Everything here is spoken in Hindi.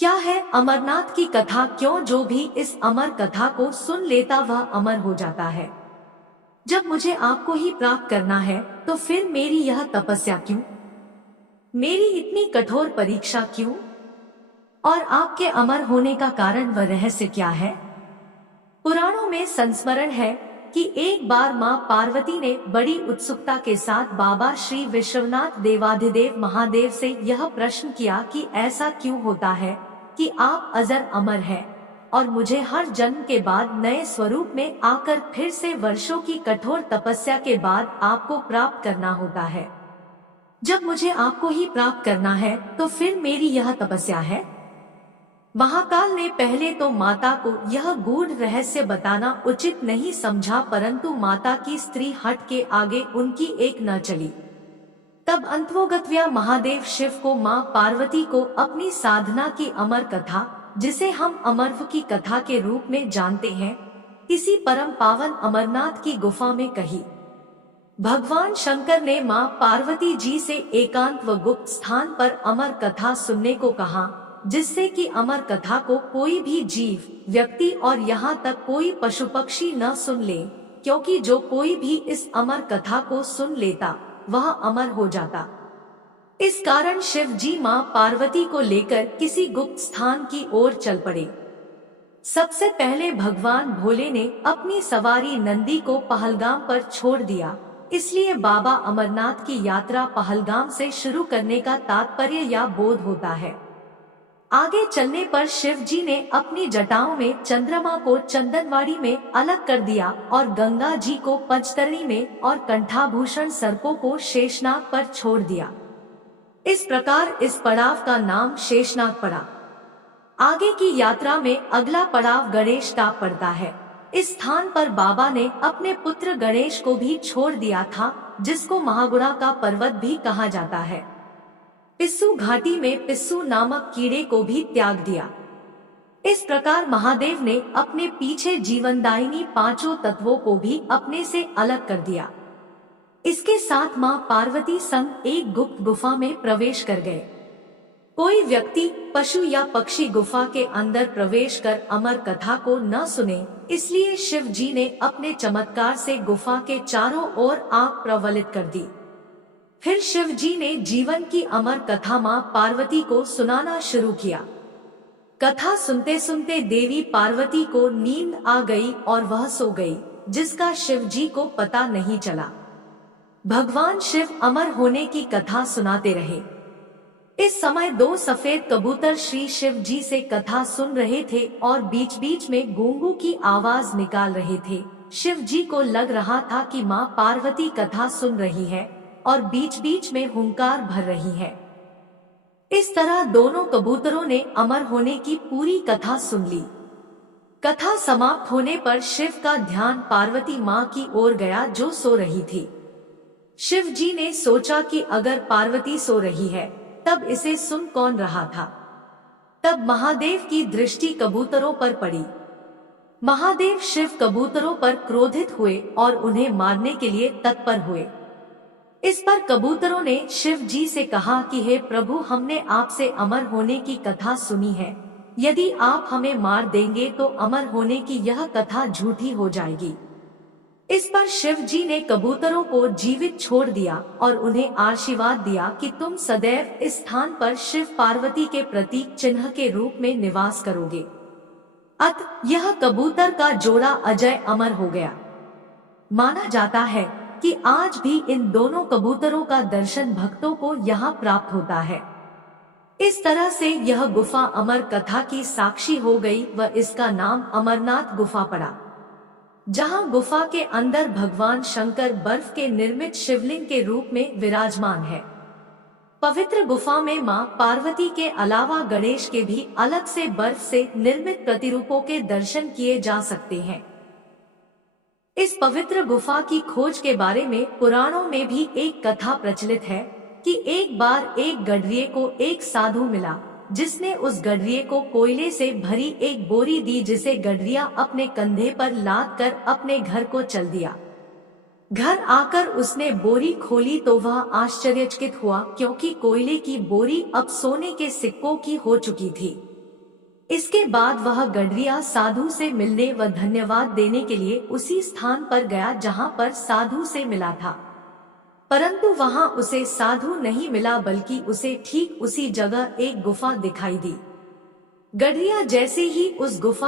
क्या है अमरनाथ की कथा? क्यों जो भी इस अमर कथा को सुन लेता वह अमर हो जाता है। जब मुझे आपको ही प्राप्त करना है तो फिर मेरी यह तपस्या क्यों? मेरी इतनी कठोर परीक्षा क्यों? और आपके अमर होने का कारण व रहस्य क्या है? पुराणों में संस्मरण है कि एक बार मां पार्वती ने बड़ी उत्सुकता के साथ बाबा श्री विश्वनाथ देवाधिदेव महादेव से यह प्रश्न किया कि ऐसा क्यों होता है कि आप अजर अमर हैं और मुझे हर जन्म के बाद नए स्वरूप में आकर फिर से वर्षों की कठोर तपस्या के बाद आपको प्राप्त करना होता है। जब मुझे आपको ही प्राप्त करना है तो फिर मेरी यह तपस्या है। महाकाल ने पहले तो माता को यह गूढ़ रहस्य बताना उचित नहीं समझा, परंतु माता की स्त्री हट के आगे उनकी एक न चली। तब अंतवोगत्व्या महादेव शिव को मां पार्वती को अपनी साधना की अमर कथा, जिसे हम अमरत्व की कथा के रूप में जानते हैं, इसी परम पावन अमरनाथ की गुफा में कही। भगवान शंकर ने मां पार्वती जी से एकांत व गुप्त स्थान पर अमर कथा सुनने को कहा, जिससे कि अमर कथा को कोई भी जीव, व्यक्ति और यहाँ तक कोई पशु पक्षी न सुन ले, क्योंकि जो कोई भी इस अमर कथा को सुन लेता वह अमर हो जाता। इस कारण शिव जी मां पार्वती को लेकर किसी गुप्त स्थान की ओर चल पड़े। सबसे पहले भगवान भोले ने अपनी सवारी नंदी को पहलगाम पर छोड़ दिया, इसलिए बाबा अमरनाथ की यात्रा पहलगाम से शुरू करने का तात्पर्य या बोध होता है। आगे चलने पर शिव जी ने अपनी जटाओं में चंद्रमा को चंदनवाड़ी में अलग कर दिया और गंगा जी को पंचतरणी में और कंठाभूषण सर्पों को शेषनाग पर छोड़ दिया। इस प्रकार इस पड़ाव का नाम शेषनाग पड़ा। आगे की यात्रा में अगला पड़ाव गणेश का पड़ता है। इस स्थान पर बाबा ने अपने पुत्र गणेश को भी छोड़ दिया था, जिसको महागुड़ा का पर्वत भी कहा जाता है। पिस्सू घाटी में पिस्सू नामक कीड़े को भी त्याग दिया। इस प्रकार महादेव ने अपने पीछे जीवनदायिनी पांचों तत्वों को भी अपने से अलग कर दिया। इसके साथ मां पार्वती संग एक गुप्त गुफा में प्रवेश कर गए। कोई व्यक्ति, पशु या पक्षी गुफा के अंदर प्रवेश कर अमर कथा को न सुने, इसलिए शिव जी ने अपने चमत्कार से गुफा के चारों ओर आग प्रज्वलित कर दी। फिर शिव जी ने जीवन की अमर कथा मां पार्वती को सुनाना शुरू किया। कथा सुनते सुनते देवी पार्वती को नींद आ गई और वह सो गई, जिसका शिव जी को पता नहीं चला। भगवान शिव अमर होने की कथा सुनाते रहे। इस समय दो सफेद कबूतर श्री शिव जी से कथा सुन रहे थे और बीच बीच में गूंगू की आवाज निकाल रहे थे। शिव जी को लग रहा था कि मां पार्वती कथा सुन रही है और बीच बीच में हुंकार भर रही है। इस तरह दोनों कबूतरों ने अमर होने की पूरी कथा सुन ली। कथा समाप्त होने पर शिव का ध्यान पार्वती मां की ओर गया, जो सो रही थी। शिव जी ने सोचा कि अगर पार्वती सो रही है तब इसे सुन कौन रहा था। तब महादेव की दृष्टि कबूतरों पर पड़ी। महादेव शिव कबूतरों पर क्रोधित हुए और उन्हें मारने के लिए तत्पर हुए। इस पर कबूतरों ने शिव जी से कहा कि हे प्रभु, हमने आपसे अमर होने की कथा सुनी है। यदि आप हमें मार देंगे तो अमर होने की यह कथा झूठी हो जाएगी। इस पर शिव जी ने कबूतरों को जीवित छोड़ दिया और उन्हें आशीर्वाद दिया कि तुम सदैव इस स्थान पर शिव पार्वती के प्रतीक चिन्ह के रूप में निवास करोगे। अतः यह कबूतर का जोड़ा अजय अमर हो गया। माना जाता है कि आज भी इन दोनों कबूतरों का दर्शन भक्तों को यहाँ प्राप्त होता है। इस तरह से यह गुफा अमर कथा की साक्षी हो गई व इसका नाम अमरनाथ गुफा पड़ा, जहाँ गुफा के अंदर भगवान शंकर बर्फ के निर्मित शिवलिंग के रूप में विराजमान है। पवित्र गुफा में मां पार्वती के अलावा गणेश के भी अलग से बर्फ से निर्मित प्रतिरूपों के दर्शन किए जा सकते हैं। इस पवित्र गुफा की खोज के बारे में पुराणों में भी एक कथा प्रचलित है कि एक बार एक गडरिये को एक साधु मिला, जिसने उस गडरिये को कोयले से भरी एक बोरी दी, जिसे गडरिया अपने कंधे पर लाद कर अपने घर को चल दिया। घर आकर उसने बोरी खोली तो वह आश्चर्यचकित हुआ, क्योंकि कोयले की बोरी अब सोने के सिक्कों की हो चुकी थी। इसके बाद वह गडरिया साधु से मिलने व धन्यवाद देने के लिए उसी स्थान पर गया जहां पर साधु से मिला था, परंतु वहां उसे साधु नहीं मिला, बल्कि उसे ठीक उसी जगह एक गुफा दिखाई दी। गडरिया जैसे ही उस गुफा